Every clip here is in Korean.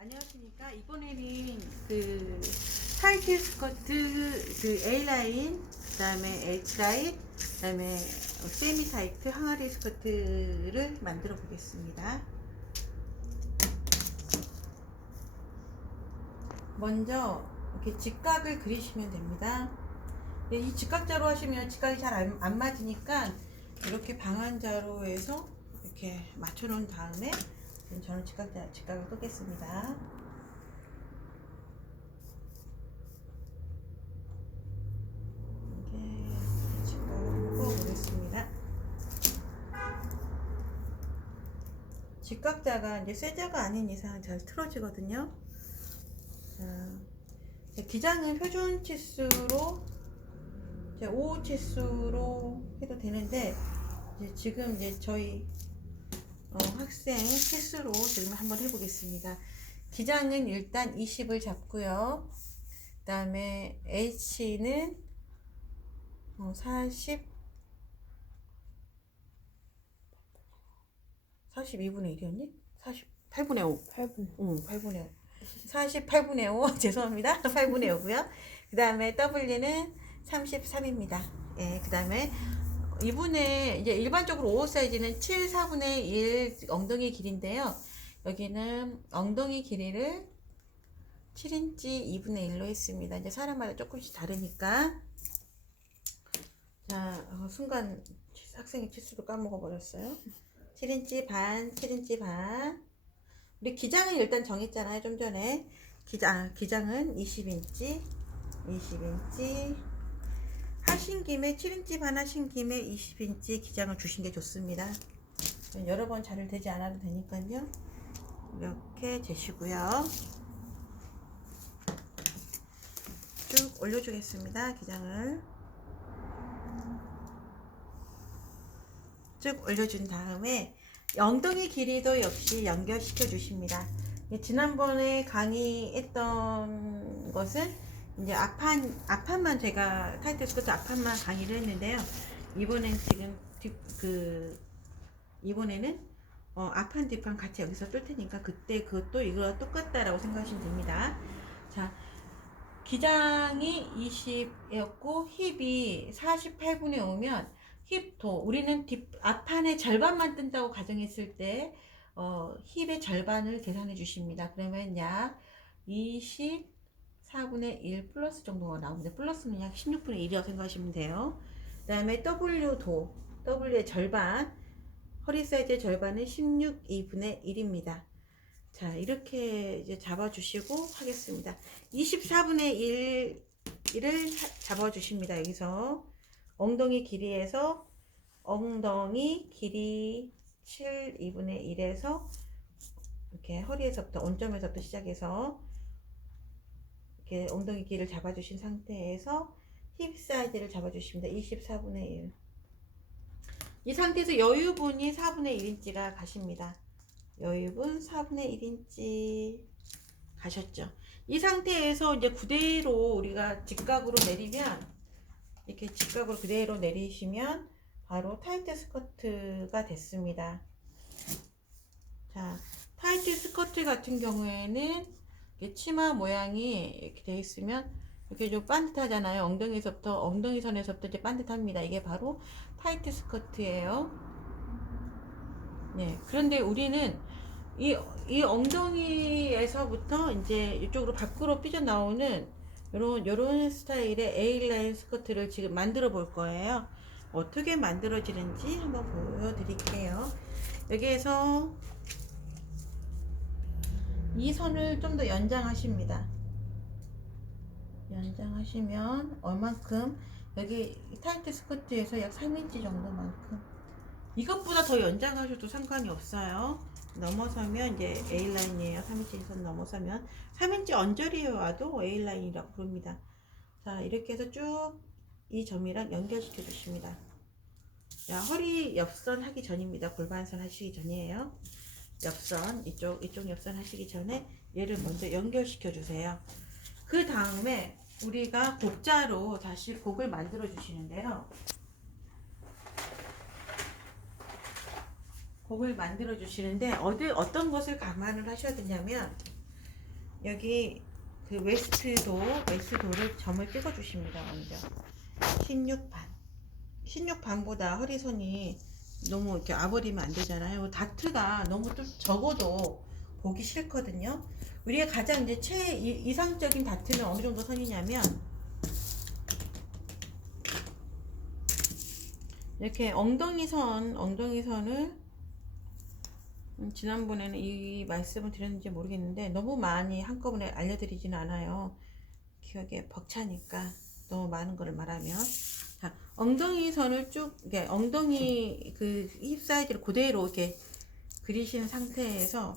안녕하십니까. 이번에는 그 타이트 스커트 그 A라인, 그 다음에 H라인, 그 다음에 세미 타이트 항아리 스커트를 만들어 보겠습니다. 먼저 이렇게 직각을 그리시면 됩니다. 이 직각자로 하시면 직각이 잘 안 맞으니까 이렇게 방한자로 해서 이렇게 맞춰 놓은 다음에 저는 직각을 끄겠습니다. 이렇게 직각을 끄보겠습니다. 직각자가 이제 쇠자가 아닌 이상 잘 틀어지거든요. 자, 기장은 표준 치수로 5 치수로 해도 되는데 지금 이제 저희 학생 치수로 지금 한번 해보겠습니다. 기장은 일단 20을 잡고요. 그 다음에 H는 42분의 1이었니? 48분의 5. 8분의 5. 48분의 5. 죄송합니다. 8분의 5고요. 그 다음에 W는 33입니다. 예, 그 다음에 이분의 이제 일반적으로 5 사이즈는 7, 4분의 1 엉덩이 길인데요. 여기는 엉덩이 길이를 7인치 2분의 1로 했습니다. 이제 사람마다 조금씩 다르니까. 자, 순간 학생이 치수를 까먹어 버렸어요. 7인치 반, 7인치 반. 우리 기장은 일단 정했잖아요. 좀 전에. 기장은 20인치, 20인치. 하신 김에 7인치 반 하신 김에 20인치 기장을 주신 게 좋습니다. 여러 번 자를 대지 않아도 되니까요. 이렇게 재시고요. 쭉 올려주겠습니다. 기장을 쭉 올려준 다음에 엉덩이 길이도 역시 연결시켜 주십니다. 지난번에 강의했던 것은 이제 앞판만 제가 타이트 스커트 앞판만 강의를 했는데요. 이번에는 앞판 뒷판 같이 여기서 뜰 테니까 그때 그것도 이거랑 똑같다라고 생각하시면 됩니다. 자, 기장이 20이었고 힙이 48분의 5면 힙도 우리는 앞판의 절반만 뜬다고 가정했을 때 힙의 절반을 계산해 주십니다. 그러면 약 24분의 1 플러스 정도가 나옵니다. 플러스는 약 16분의 1이라고 생각하시면 돼요. 그 다음에 W의 절반, 허리 사이즈의 절반은 16, 2분의 1입니다. 자, 이렇게 이제 잡아주시고 하겠습니다. 24분의 1을 잡아주십니다. 여기서 엉덩이 길이에서 엉덩이 길이 7, 2분의 1에서 이렇게 허리에서부터 원점에서부터 시작해서 이렇게 엉덩이 길이를 잡아주신 상태에서 힙 사이즈를 잡아주십니다. 24분의 1. 이 상태에서 여유분이 4분의 1인치가 가십니다. 여유분 4분의 1인치 가셨죠. 이 상태에서 이제 그대로 우리가 직각으로 내리면 이렇게 직각으로 그대로 내리시면 바로 타이트 스커트가 됐습니다. 자, 타이트 스커트 같은 경우에는 치마 모양이 이렇게 되어 있으면 이렇게 좀 반듯하잖아요. 엉덩이 선에서부터 이제 반듯합니다. 이게 바로 타이트 스커트예요. 네, 그런데 우리는 이 엉덩이에서부터 이제 이쪽으로 밖으로 삐져나오는 요런 스타일의 A라인 스커트를 지금 만들어 볼 거예요. 어떻게 만들어지는지 한번 보여드릴게요. 여기에서 이 선을 좀 더 연장하십니다. 연장하시면 얼만큼, 여기 타이트 스커트에서 약 3인치 정도만큼, 이것보다 더 연장하셔도 상관이 없어요. 넘어서면 이제 A라인이에요. 3인치 선 넘어서면 3인치 언저리에 와도 A라인이라고 부릅니다. 자, 이렇게 해서 쭉 이 점이랑 연결시켜 주십니다. 자, 허리 옆선 하기 전입니다. 골반선 하시기 전이에요. 옆선, 이쪽 옆선 하시기 전에 얘를 먼저 연결시켜 주세요. 그 다음에 우리가 곡자로 다시 곡을 만들어 주시는데요. 곡을 만들어 주시는데 어떤 것을 감안을 하셔야 되냐면 여기 그 웨스트도를 점을 찍어 주십니다. 먼저 16반 16반보다 허리선이 너무 이렇게 아버리면 안 되잖아요. 다트가 너무 좀 적어도 보기 싫거든요. 우리가 가장 이제 이상적인 다트는 어느 정도 선이냐면 이렇게 엉덩이선을 지난번에는 이 말씀을 드렸는지 모르겠는데 너무 많이 한꺼번에 알려드리지는 않아요. 기억에 벅차니까 너무 많은 거를 말하면. 자, 엉덩이 선을 쭉, 이게 엉덩이 그 힙 사이즈를 그대로 이렇게 그리신 상태에서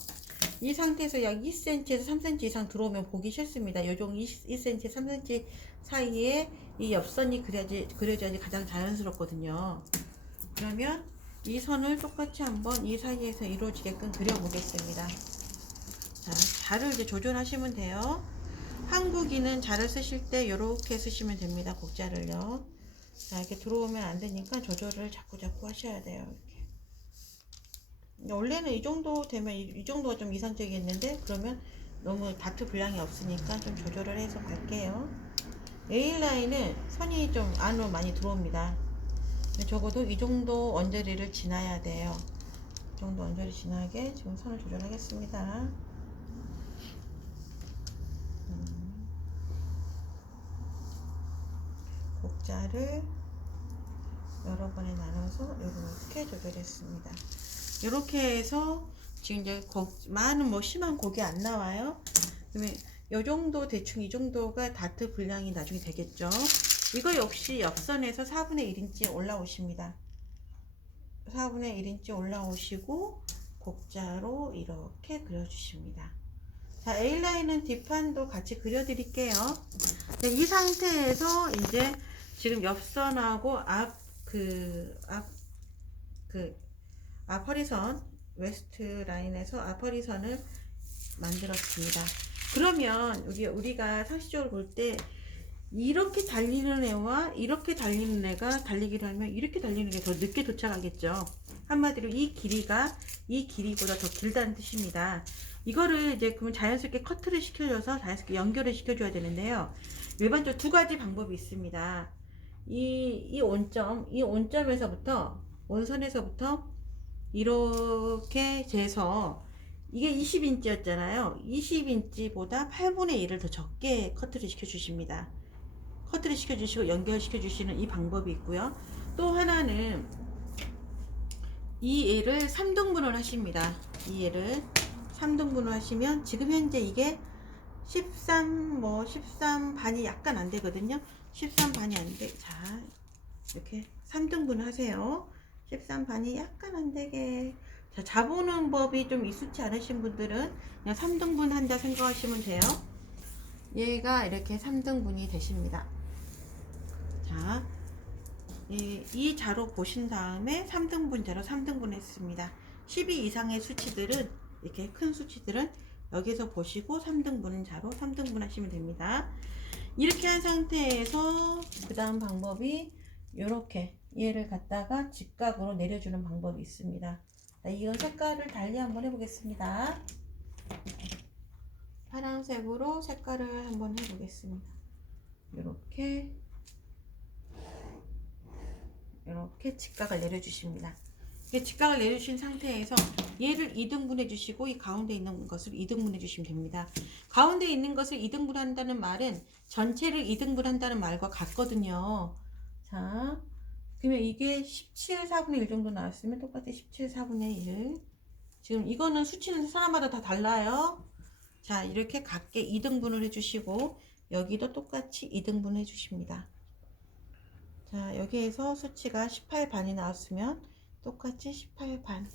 이 상태에서 약 2cm에서 3cm 이상 들어오면 보기 싫습니다. 요정 2cm, 3cm 사이에 이 옆선이 그려져야지 가장 자연스럽거든요. 그러면 이 선을 똑같이 한번 이 사이에서 이루어지게끔 그려보겠습니다. 자, 자를 이제 조절하시면 돼요. 한국인은 자를 쓰실 때 이렇게 쓰시면 됩니다. 곡자를요. 자, 이렇게 들어오면 안 되니까 조절을 자꾸 하셔야 돼요. 이렇게. 원래는 이 정도 되면 이 정도가 좀 이상적이었는데 그러면 너무 다트 분량이 없으니까 좀 조절을 해서 갈게요. A라인은 선이 좀 안으로 많이 들어옵니다. 적어도 이 정도 언저리를 지나야 돼요. 이 정도 언저리 지나게 지금 선을 조절하겠습니다. 곡자를 여러 번에 나눠서 이렇게 조절했습니다. 이렇게 해서 지금 이제 많은 심한 곡이 안 나와요. 그러면 이 정도 대충 이 정도가 다트 분량이 나중에 되겠죠. 이거 역시 옆선에서 4분의 1인치 올라오십니다. 4분의 1인치 올라오시고 곡자로 이렇게 그려주십니다. 자, A라인은 뒷판도 같이 그려드릴게요. 이 상태에서 이제 지금 옆선하고 앞 허리선, 웨스트 라인에서 앞 허리선을 만들었습니다. 그러면 우리가 상식적으로 볼 때 이렇게 달리는 애와 이렇게 달리는 애가 달리기를 하면 이렇게 달리는 게 더 늦게 도착하겠죠. 한마디로 이 길이가 이 길이보다 더 길다는 뜻입니다. 이거를 이제 그러면 자연스럽게 커트를 시켜줘서 자연스럽게 연결을 시켜줘야 되는데요. 일반적으로 두 가지 방법이 있습니다. 이 온점에서부터 원선에서부터 이렇게 재서 이게 20인치였잖아요. 20인치보다 8분의 1을 더 적게 커트를 시켜주십니다. 커트를 시켜주시고 연결시켜주시는 이 방법이 있고요. 또 하나는 이 얘를 3등분을 하십니다. 이 얘를 3등분을 하시면 지금 현재 이게 13반이 약간 안 되거든요. 13반이 안 돼. 자, 이렇게 3등분을 하세요. 13반이 약간 안 되게. 자, 자보는 법이 좀 익숙치 않으신 분들은 그냥 3등분 한다 생각하시면 돼요. 얘가 이렇게 3등분이 되십니다. 자, 이 자로 보신 다음에 3등분 자로 3등분 했습니다. 12 이상의 수치들은 이렇게 큰 수치들은 여기서 보시고 3등분 자로 3등분 하시면 됩니다. 이렇게 한 상태에서 그 다음 방법이 이렇게 얘를 갖다가 직각으로 내려주는 방법이 있습니다. 자, 이건 색깔을 달리 한번 해보겠습니다. 파란색으로 색깔을 한번 해보겠습니다. 이렇게 직각을 내려주십니다. 직각을 내려주신 상태에서 얘를 2등분 해주시고 이 가운데 있는 것을 2등분 해주시면 됩니다. 가운데 있는 것을 2등분 한다는 말은 전체를 2등분 한다는 말과 같거든요. 자, 그러면 이게 17 4분의 1 정도 나왔으면 똑같이 17 4분의 1. 지금 이거는 수치는 사람마다 다 달라요. 자, 이렇게 각게 2등분을 해주시고 여기도 똑같이 2등분 해주십니다. 자, 여기에서 수치가 18반이 나왔으면 똑같이 18반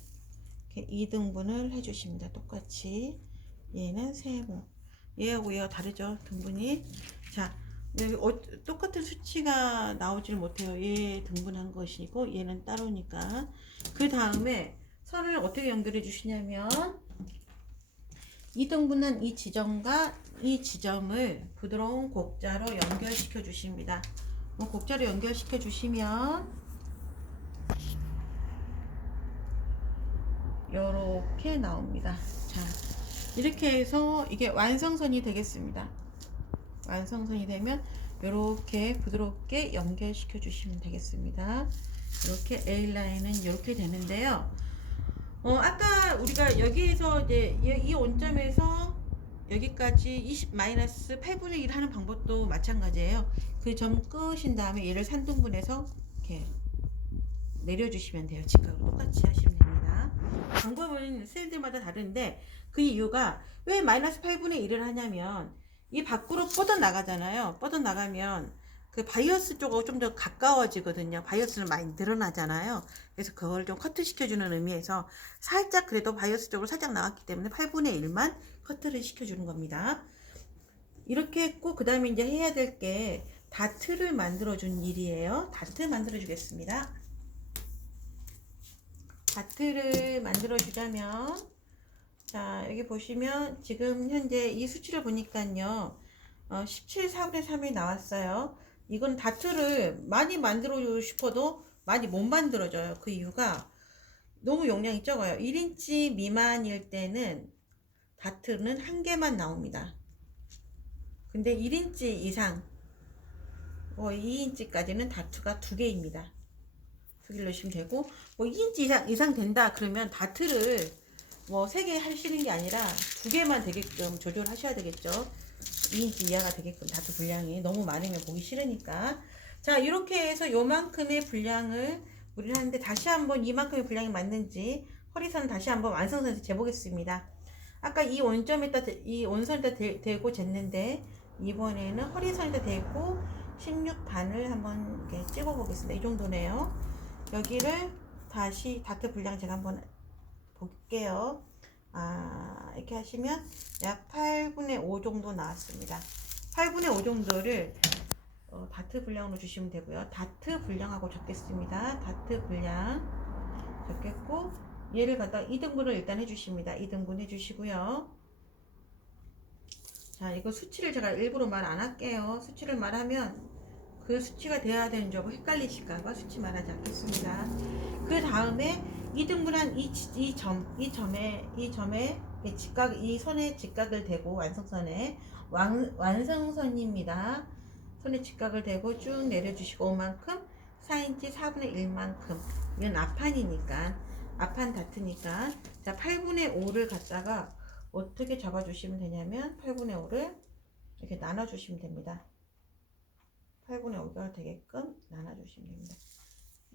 이렇게 2등분을 해주십니다. 똑같이. 얘는 세모. 얘하고 얘가 다르죠, 등분이. 자, 여기 똑같은 수치가 나오질 못해요. 얘 등분한 것이고 얘는 따로니까. 그 다음에 선을 어떻게 연결해 주시냐면 2등분한 이 지점과 이 지점을 부드러운 곡자로 연결시켜 주십니다. 곡자로 연결시켜 주시면 요렇게 나옵니다. 자, 이렇게 해서 이게 완성선이 되겠습니다. 완성선이 되면 이렇게 부드럽게 연결시켜 주시면 되겠습니다. 이렇게 A라인은 이렇게 되는데요. 아까 우리가 여기에서 이제 이 원점에서 여기까지 20-8분의 1 하는 방법도 마찬가지예요. 그 점 끄신 다음에 얘를 산등분해서 이렇게 내려주시면 돼요. 직각으로 똑같이 하시면 됩니다. 방법은 셀들마다 다른데 그 이유가 왜 -8분의 1을 하냐면 이 밖으로 뻗어 나가잖아요. 뻗어 나가면 그 바이어스 쪽하고 좀 더 가까워지거든요. 바이어스는 많이 늘어나잖아요. 그래서 그걸 좀 커트 시켜주는 의미에서 살짝 그래도 바이어스 쪽으로 살짝 나왔기 때문에 8분의 1만 커트를 시켜주는 겁니다. 이렇게 했고 그 다음에 이제 해야 될 게 다트를 만들어준 일이에요. 다트 만들어 주겠습니다. 다트를 만들어 주자면 자 여기 보시면 지금 현재 이 수치를 보니까요 17 4분의 3이 나왔어요. 이건 다트를 많이 만들어 싶어도 많이 못 만들어져요. 그 이유가 너무 용량이 적어요. 1인치 미만일 때는 다트는 한 개만 나옵니다. 근데 1인치 이상 2인치까지는 다트가 2개입니다. 2개를 넣으시면 되고 2인치 이상 된다 그러면 다트를 3개 하시는 게 아니라 2개만 되게끔 조절하셔야 되겠죠. 2인치 이하가 되게끔 다트 분량이 너무 많으면 보기 싫으니까. 자 이렇게 해서 요만큼의 분량을 우리는 하는데 다시 한번 이만큼의 분량이 맞는지 허리선을 다시 한번 완성선에서 재보겠습니다. 아까 이 원점에다 이 원선에다 대고 쟀는데 이번에는 허리선에다 대고 16반을 한번 이렇게 찍어 보겠습니다. 이 정도네요. 여기를 다시 다트 분량 제가 한번 볼게요. 이렇게 하시면 약 8분의 5 정도 나왔습니다. 8분의 5 정도를 다트 분량으로 주시면 되고요. 다트 분량하고 적겠습니다. 다트 분량 적겠고 얘를 갖다 2등분을 일단 해주십니다. 2등분 해주시고요. 자 이거 수치를 제가 일부러 말 안 할게요. 수치를 말하면 그 수치가 돼야 되는 줄 알고 헷갈리실까봐 수치 말하지 않겠습니다. 그 다음에 2등분한 이 점에 직각, 이 선에 직각을 대고 완성선에 완성선입니다. 선에 직각을 대고 쭉 내려주시고 이만큼 4인치 4분의 1만큼 이건 앞판이니까 앞판 다트니까 자 8분의 5를 갖다가 어떻게 잡아주시면 되냐면 8분의 5를 이렇게 나눠주시면 됩니다. 8분의 5가 되게끔 나눠주시면 됩니다.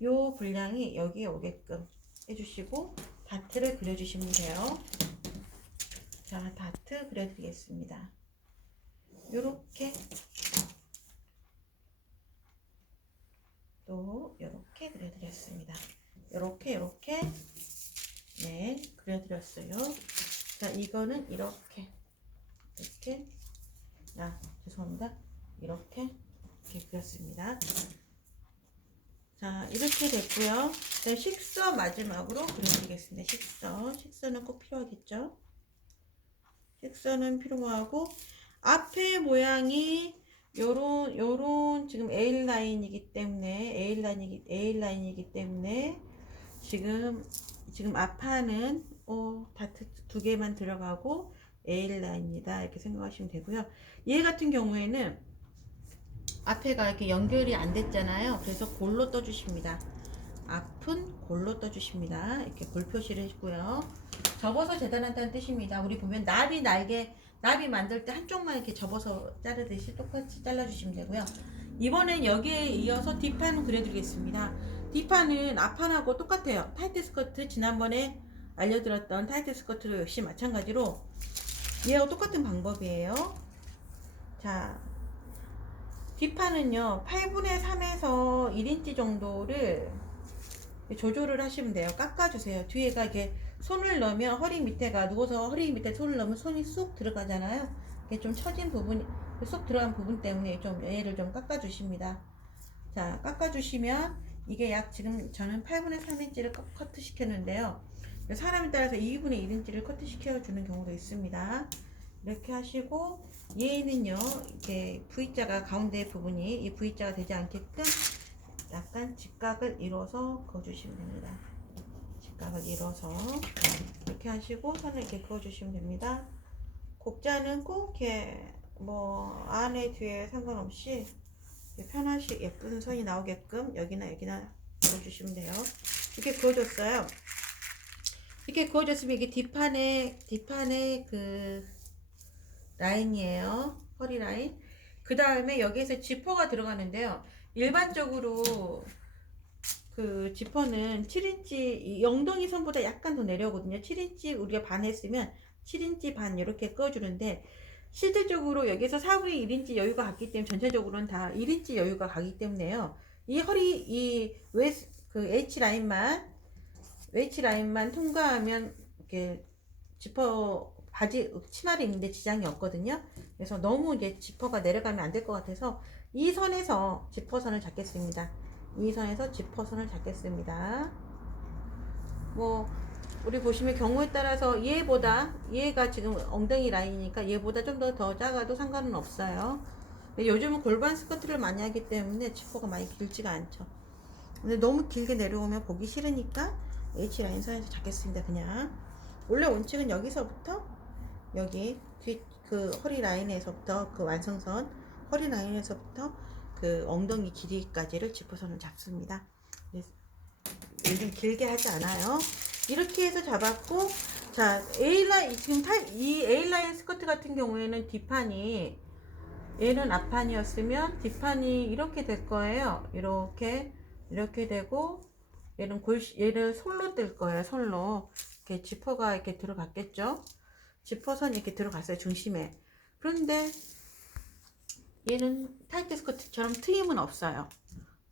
요 분량이 여기에 오게끔 해주시고 다트를 그려주시면 돼요. 자 다트 그려드리겠습니다. 요렇게 또 요렇게 그려드렸습니다. 요렇게 네 그려드렸어요. 자 이거는 이렇게 죄송합니다. 이렇게 그렸습니다. 자 이렇게 됐고요. 식서 마지막으로 그려드리겠습니다. 식서는 꼭 필요하겠죠. 식서는 필요하고 앞에 모양이 요런 지금 A라인이기 때문에 지금 앞판은 다트 2개만 들어가고 A라인이다 이렇게 생각하시면 되고요. 얘 같은 경우에는 앞에가 이렇게 연결이 안 됐잖아요. 그래서 골로 떠주십니다. 앞은 골로 떠주십니다. 이렇게 골 표시를 해주고요. 접어서 재단한다는 뜻입니다. 우리 보면 나비 만들 때 한쪽만 이렇게 접어서 자르듯이 똑같이 잘라주시면 되고요. 이번엔 여기에 이어서 뒷판을 그려드리겠습니다. 뒷판은 앞판하고 똑같아요. 타이트 스커트 지난번에 알려드렸던 타이트 스커트도 역시 마찬가지로 얘하고 똑같은 방법이에요. 자 뒷판은요 8분의 3에서 1인치 정도를 조절을 하시면 돼요. 깎아주세요. 뒤에가 이렇게 손을 넣으면 허리 밑에가 누워서 허리 밑에 손을 넣으면 손이 쑥 들어가잖아요. 이게 좀 처진 부분이 쏙 들어간 부분 때문에 좀 얘를 좀 깎아주십니다. 자 깎아주시면 이게 약 지금 저는 8분의 3인치를 커트 시켰는데요. 사람에 따라서 2분의 1인치를 커트 시켜주는 경우도 있습니다. 이렇게 하시고 얘는요 이렇게 V자가 가운데 부분이 이 V자가 되지 않게끔 약간 직각을 이뤄서 그어주시면 됩니다. 직각을 이뤄서 이렇게 하시고 선을 이렇게 그어주시면 됩니다. 곡자는 꼭 이렇게 뭐 안에 뒤에 상관없이 편하시 예쁜 선이 나오게끔 여기나 여기나 그어주시면 돼요. 이렇게 그어줬어요. 이렇게 그어줬으면 이게 뒷판에 그 라인이에요. 허리 라인. 그 다음에 여기에서 지퍼가 들어가는데요. 일반적으로 그 지퍼는 7인치 엉덩이 선보다 약간 더 내려오거든요. 7인치 우리가 반 했으면 7인치 반 이렇게 꺼주는데 실질적으로 여기서 4분의 1인치 여유가 갔기 때문에 전체적으로는 다 1인치 여유가 가기 때문에요. 이 허리 그 H라인만 통과하면 이렇게 지퍼 바지 치마를 입는데 지장이 없거든요. 그래서 너무 이제 지퍼가 내려가면 안 될 것 같아서 이 선에서 지퍼선을 잡겠습니다. 이 선에서 지퍼선을 잡겠습니다. 뭐 우리 보시면 경우에 따라서 얘가 지금 엉덩이 라인이니까 얘보다 좀 더 작아도 상관은 없어요. 요즘은 골반 스커트를 많이 하기 때문에 지퍼가 많이 길지가 않죠. 근데 너무 길게 내려오면 보기 싫으니까 H라인 선에서 잡겠습니다. 그냥 원래 원칙은 여기서부터 여기 그 허리 라인에서부터 그 완성선 허리 라인에서부터 그 엉덩이 길이까지를 지퍼선을 잡습니다. 요즘 길게 하지 않아요. 이렇게 해서 잡았고, 자 A라인 지금 이 A라인 스커트 같은 경우에는 뒷판이 얘는 앞판이었으면 뒷판이 이렇게 될 거예요. 이렇게 되고 얘는 솔로 뜰 거예요. 솔로 이렇게 지퍼가 이렇게 들어갔겠죠. 지퍼선이 이렇게 들어갔어요. 중심에. 그런데 얘는 타이트 스커트처럼 트임은 없어요.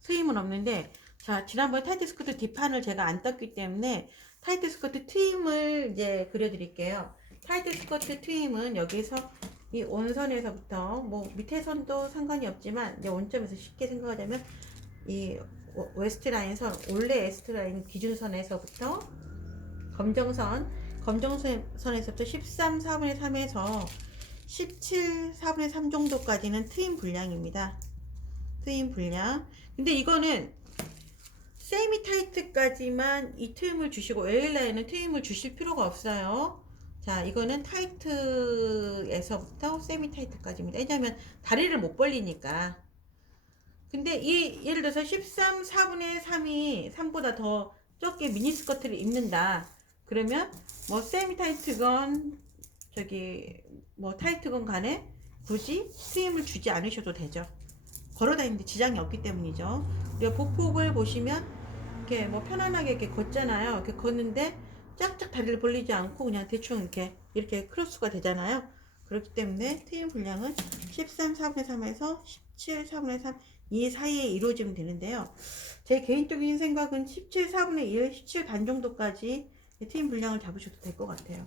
트임은 없는데, 자 지난번에 타이트 스커트 뒷판을 제가 안 떴기 때문에 타이트 스커트 트임을 이제 그려드릴게요. 타이트 스커트 트임은 여기서 이 원선에서부터 뭐 밑에 선도 상관이 없지만 이제 원점에서 쉽게 생각하자면 이 웨스트 라인 선, 원래 웨스트 라인 기준선에서부터 검정선에서부터 13 4분의 3에서 17 4분의 3 정도까지는 트임 분량입니다. 트임 분량. 근데 이거는 세미 타이트까지만 이 트임을 주시고 A라인은 트임을 주실 필요가 없어요. 자 이거는 타이트에서부터 세미 타이트까지입니다. 왜냐면 다리를 못 벌리니까. 근데 예를 들어서 13 4분의 3이 3보다 더 적게 미니스커트를 입는다. 그러면 뭐 세미 타이트건 뭐 타이트건 간에 굳이 트임을 주지 않으셔도 되죠. 걸어다니는데 지장이 없기 때문이죠. 우리가 보폭을 보시면 이렇게 뭐 편안하게 이렇게 걷잖아요. 이렇게 걷는데 쫙쫙 다리를 벌리지 않고 그냥 대충 이렇게 크로스가 되잖아요. 그렇기 때문에 트임 분량은 13 4분의 3에서 17 4분의 3 이 사이에 이루어지면 되는데요. 제 개인적인 생각은 17 4분의 1, 17 반 정도까지 트임 분량을 잡으셔도 될 것 같아요.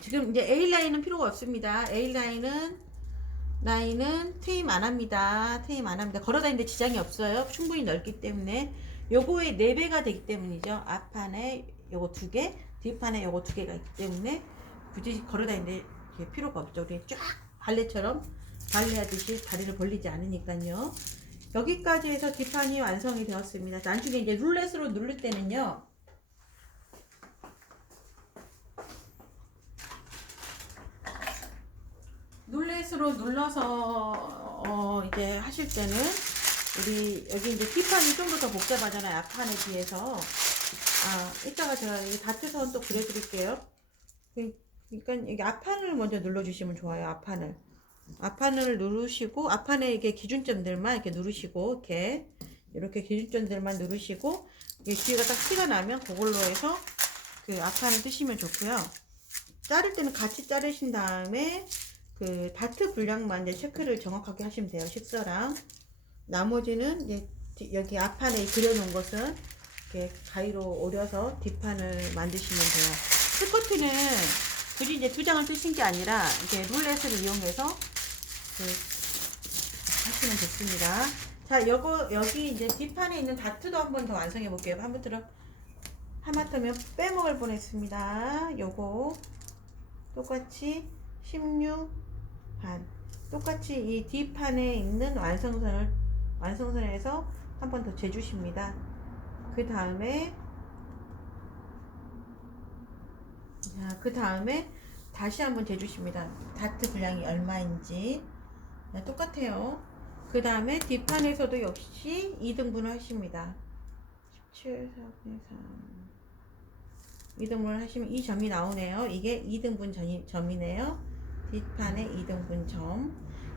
지금 이제 A라인은 필요가 없습니다. A라인은 트임 안 합니다. 트임 안 합니다. 걸어다니는데 지장이 없어요. 충분히 넓기 때문에. 요거의 4배가 되기 때문이죠. 앞판에 요거 2개, 뒷판에 요거 2개가 있기 때문에 굳이 걸어다니는데 필요가 없죠. 우리 쫙 발레하듯이 다리를 벌리지 않으니까요. 여기까지 해서 뒷판이 완성이 되었습니다. 나중에 이제 룰렛으로 누를 때는요. 룰렛으로 눌러서 이제 하실 때는 우리 여기 이제 뒷판이 좀 더 복잡하잖아요. 앞판에 비해서. 이따가 제가 이 다트선 또 그려드릴게요. 그러니까 이게 앞판을 먼저 눌러주시면 좋아요. 앞판을 누르시고 앞판에 이게 기준점들만 이렇게 누르시고 이렇게 기준점들만 누르시고 이게 뒤가 딱 티가 나면 그걸로 해서 그 앞판을 뜨시면 좋고요. 자를 때는 같이 자르신 다음에 그 다트 분량만 이제 체크를 정확하게 하시면 돼요. 식서랑 나머지는 이제 여기 앞판에 그려놓은 것은 이렇게 가위로 오려서 뒷판을 만드시면 돼요. 스커트는 굳이 이제 2장을 뜨신 게 아니라 이제 룰렛을 이용해서 하시면 좋습니다. 자, 여기 이제 뒷판에 있는 다트도 한번 더 완성해 볼게요. 하마터면 빼먹을 뻔했습니다. 요거 똑같이 16 반. 똑같이 이 뒷판에 있는 완성선에서 한 번 더 재주십니다. 그 다음에 다시 한번 재주십니다. 다트 분량이 얼마인지. 네, 똑같아요. 그 다음에 뒷판에서도 역시 2등분을 하십니다. 17, 4분의 3. 2등분을 하시면 이 점이 나오네요. 이게 2등분 점이네요. 뒷판에 2등분 점.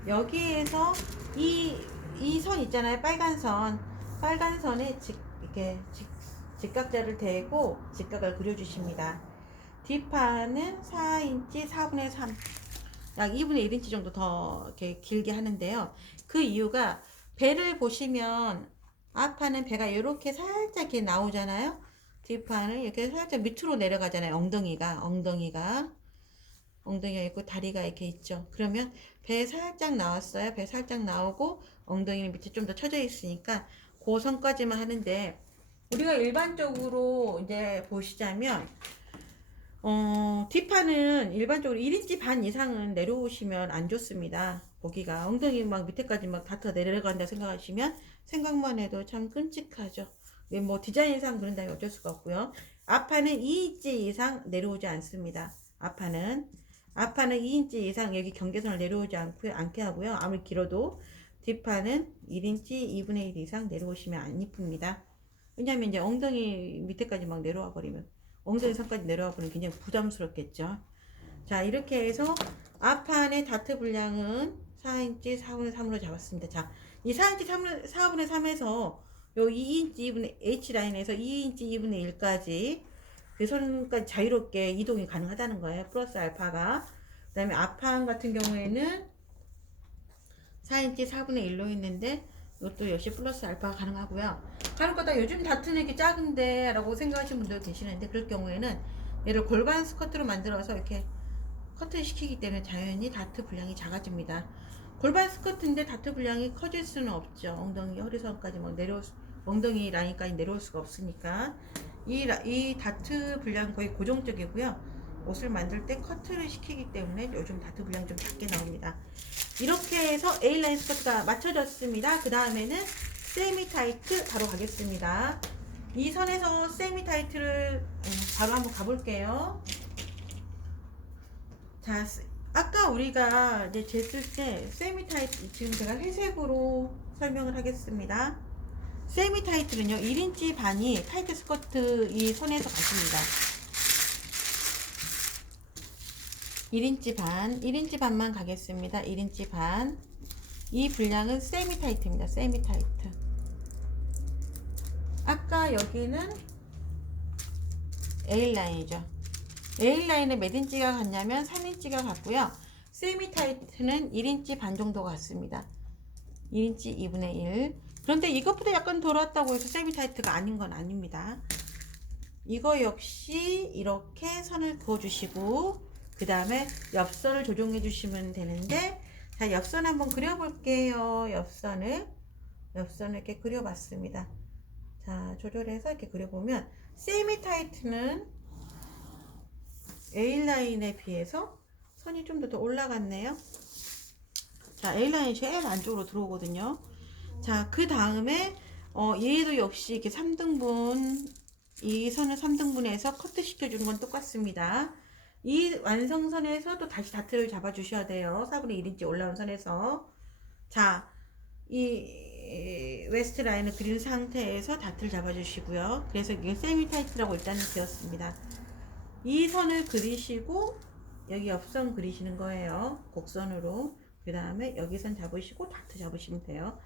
여기에서 이 선 있잖아요. 빨간 선. 빨간 선에 이렇게 직각자를 대고 직각을 그려주십니다. 뒷판은 4인치 4분의 3. 약 2분의 1인치 정도 더 이렇게 길게 하는데요. 그 이유가 배를 보시면 앞판은 배가 이렇게 살짝 이렇게 나오잖아요. 뒷판은 이렇게 살짝 밑으로 내려가잖아요. 엉덩이가 있고 다리가 이렇게 있죠. 그러면 배 살짝 나왔어요. 배 살짝 나오고 엉덩이는 밑에 좀 더 쳐져 있으니까 그 선까지만 하는데, 우리가 일반적으로 이제 보시자면 뒷판은 일반적으로 1인치 반 이상은 내려오시면 안 좋습니다. 보기가 엉덩이 막 밑에까지 막 다트가 내려간다 생각하시면 생각만 해도 참 끔찍하죠. 뭐 디자인상 그런다면 어쩔 수가 없고요. 앞판은 2인치 이상 내려오지 않습니다. 앞판은 2인치 이상 여기 경계선을 내려오지 않게 하고요. 아무리 길어도 뒷판은 1인치 2분의 1 이상 내려오시면 안 이쁩니다. 왜냐면 이제 엉덩이 밑에까지 막 내려와 버리면, 엉덩이 선까지 내려와 버리면 굉장히 부담스럽겠죠. 자, 이렇게 해서 앞판의 다트 분량은 4인치 4분의 3으로 잡았습니다. 자, 이 4인치 4분의 3에서 요 2인치 2분의 H라인에서 2인치 2분의 1까지 그 선까지 자유롭게 이동이 가능하다는 거예요. 플러스 알파가. 그 다음에 앞판 같은 경우에는 4인치 4분의 1로 했는데 이것도 역시 플러스 알파가 가능하고요. 가능하다 요즘 다트는 이렇게 작은데 라고 생각하시는 분도 계시는데, 그럴 경우에는 얘를 골반 스커트로 만들어서 이렇게 커트 시키기 때문에 자연히 다트 분량이 작아집니다. 골반 스커트인데 다트 분량이 커질 수는 없죠. 엉덩이 허리선까지 막 엉덩이 라인까지 내려올 수가 없으니까 이 다트 분량 거의 고정적이고요. 옷을 만들 때 커트를 시키기 때문에 요즘 다트 분량 좀 작게 나옵니다. 이렇게 해서 A라인 스커트가 맞춰졌습니다. 그 다음에는 세미 타이트 바로 가겠습니다. 이 선에서 세미 타이트를 바로 한번 가볼게요. 자, 아까 우리가 이제 쟀을 때 세미 타이트, 지금 제가 회색으로 설명을 하겠습니다. 세미 타이트는요 1인치 반이 타이트 스커트 이 선에서 가십니다. 1인치 반만 가겠습니다. 1인치 반. 이 분량은 세미 타이트입니다. 세미 타이트. 아까 여기는 A라인이죠. A라인은 몇 인치가 같냐면 3인치가 같고요. 세미 타이트는 1인치 반 정도 같습니다. 1인치 2분의 1. 그런데 이것보다 약간 돌았다고 해서 세미 타이트가 아닌 건 아닙니다. 이거 역시 이렇게 선을 그어주시고 그 다음에 옆선을 조정해 주시면 되는데, 자, 옆선 한번 그려볼게요. 옆선을 이렇게 그려봤습니다. 자, 조절해서 이렇게 그려보면 세미 타이트는 A라인에 비해서 선이 좀 더 올라갔네요. 자, A라인이 제일 안쪽으로 들어오거든요. 자, 그 다음에 얘도 역시 이렇게 3등분, 이 선을 3등분해서 커트 시켜주는 건 똑같습니다. 이 완성선에서 또 다시 다트를 잡아 주셔야 돼요. 4분의 1인치 올라온 선에서. 자, 이 웨스트 라인을 그린 상태에서 다트를 잡아 주시고요. 그래서 이게 세미 타이트라고 일단은 되었습니다. 이 선을 그리시고 여기 옆선 그리시는 거예요. 곡선으로. 그 다음에 여기 선 잡으시고 다트 잡으시면 돼요.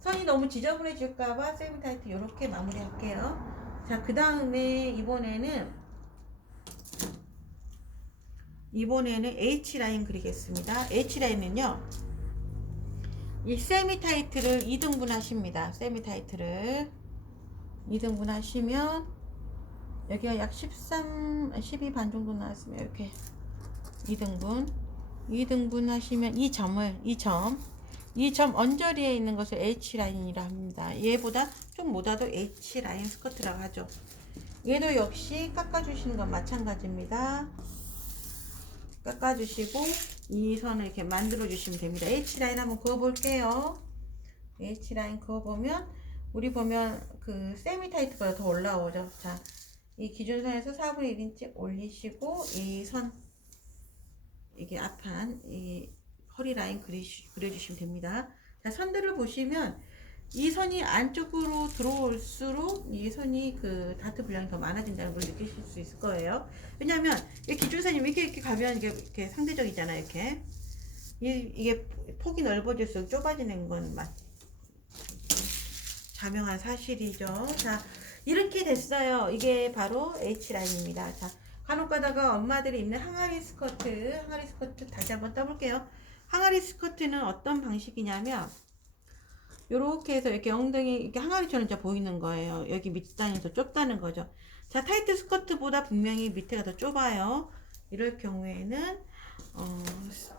선이 너무 지저분해질까봐 세미 타이트 이렇게 마무리 할게요. 자, 그 다음에 이번에는 H라인 그리겠습니다. H라인은요 이 세미 타이트를 2등분 하십니다. 세미 타이트를 2등분 하시면 여기가 약 12 반 정도 나왔으면 이렇게 2등분 하시면 이 점 언저리에 있는 것을 H라인이라 합니다. 얘보다 좀 못와도 H라인 스커트라고 하죠. 얘도 역시 깎아주시는 건 마찬가지입니다. 깎아주시고 이 선을 이렇게 만들어 주시면 됩니다. H라인 한번 그어볼게요. H라인 그어보면 우리 보면 그 세미 타이트보다 더 올라오죠. 자, 이 기준선에서 4분의 1인치 올리시고 이 선 이게 앞판 이 허리 라인 그려주시면 됩니다. 자, 선들을 보시면 이 선이 안쪽으로 들어올수록 이 선이 그 다트 분량이 더 많아진다는 걸 느끼실 수 있을 거예요. 왜냐하면 이 기준선이 이렇게 가면 이렇게 상대적이잖아요. 이렇게 이게 폭이 넓어질수록 좁아지는 건 자명한 사실이죠. 자, 이렇게 됐어요. 이게 바로 H라인입니다. 자, 간혹 가다가 엄마들이 입는 항아리 스커트 다시 한번 떠볼게요. 항아리 스커트는 어떤 방식이냐면 요렇게 해서 이렇게 엉덩이 이렇게 항아리처럼 이제 보이는 거예요. 여기 밑단이 더 좁다는 거죠. 자, 타이트 스커트보다 분명히 밑에가 더 좁아요. 이럴 경우에는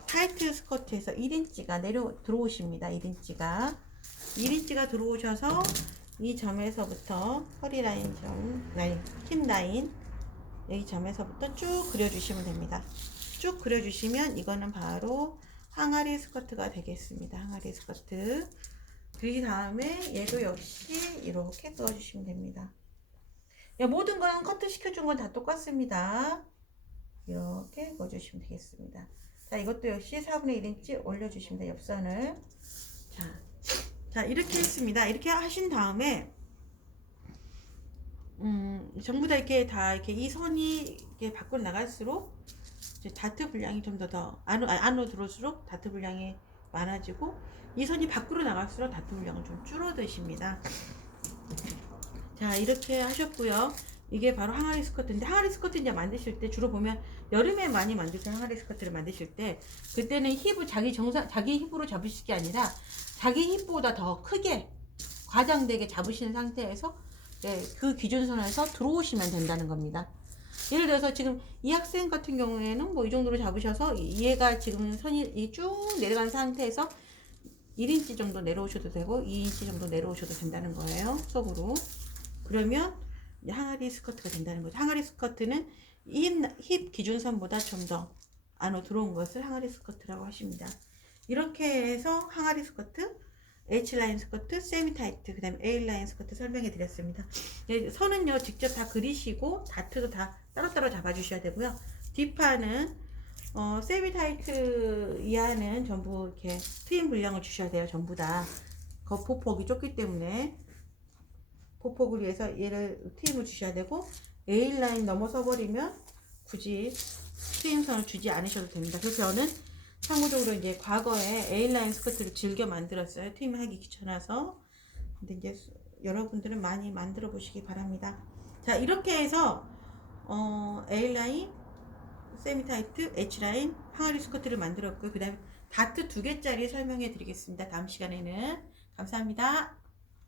타이트 스커트에서 1인치가 들어오십니다. 1인치가 들어오셔서 이 점에서부터 허리 라인 힙 라인 여기 점에서부터 쭉 그려주시면 됩니다. 쭉 그려주시면 이거는 바로 항아리 스커트가 되겠습니다. 항아리 스커트. 그 다음에 얘도 역시 이렇게 그어주시면 됩니다. 모든 건 커트 시켜준 건 다 똑같습니다. 이렇게 그어주시면 되겠습니다. 자, 이것도 역시 4분의 1인치 올려주시면 돼요. 옆선을. 자, 이렇게 했습니다. 이렇게 하신 다음에 전부 다 이렇게 이 선이 이렇게 밖으로 나갈수록 이제 다트 분량이 좀 더 안으로 들어올수록 다트 분량이 많아지고 이 선이 밖으로 나갈수록 다트 분량은 좀 줄어드십니다. 자, 이렇게 하셨고요. 이게 바로 항아리 스커트인데 항아리 스커트 이제 만드실 때 주로 보면 여름에 많이 만드세요. 항아리 스커트를 만드실 때 그때는 힙을 자기 힙으로 잡으실 게 아니라 자기 힙보다 더 크게 과장되게 잡으시는 상태에서 그 기준선에서 들어오시면 된다는 겁니다. 예를 들어서 지금 이 학생 같은 경우에는 뭐 이 정도로 잡으셔서 얘가 지금 선이 쭉 내려간 상태에서 1인치 정도 내려오셔도 되고 2인치 정도 내려오셔도 된다는 거예요. 속으로. 그러면 항아리 스커트가 된다는 거죠. 항아리 스커트는 힙 기준선보다 좀 더 안으로 들어온 것을 항아리 스커트라고 하십니다. 이렇게 해서 항아리 스커트, H라인 스커트, 세미 타이트, 그 다음에 A라인 스커트 설명해 드렸습니다. 선은요 직접 다 그리시고 다트도 다 따로따로 잡아주셔야 되고요. 뒷판은 세미 타이트 이하는 전부 이렇게 트임 분량을 주셔야 돼요. 전부 다 겉포폭이 좁기 때문에 포폭을 위해서 얘를 트임을 주셔야 되고 A라인 넘어서 버리면 굳이 트임선을 주지 않으셔도 됩니다. 그래서 저는 참고적으로 이제 과거에 A라인 스커트를 즐겨 만들었어요. 트임하기 귀찮아서. 근데 이제 여러분들은 많이 만들어 보시기 바랍니다. 자, 이렇게 해서 A라인, 세미 타이트, H라인, 항아리 스커트를 만들었고요. 그 다음에 다트 2개짜리 설명해 드리겠습니다. 다음 시간에는. 감사합니다.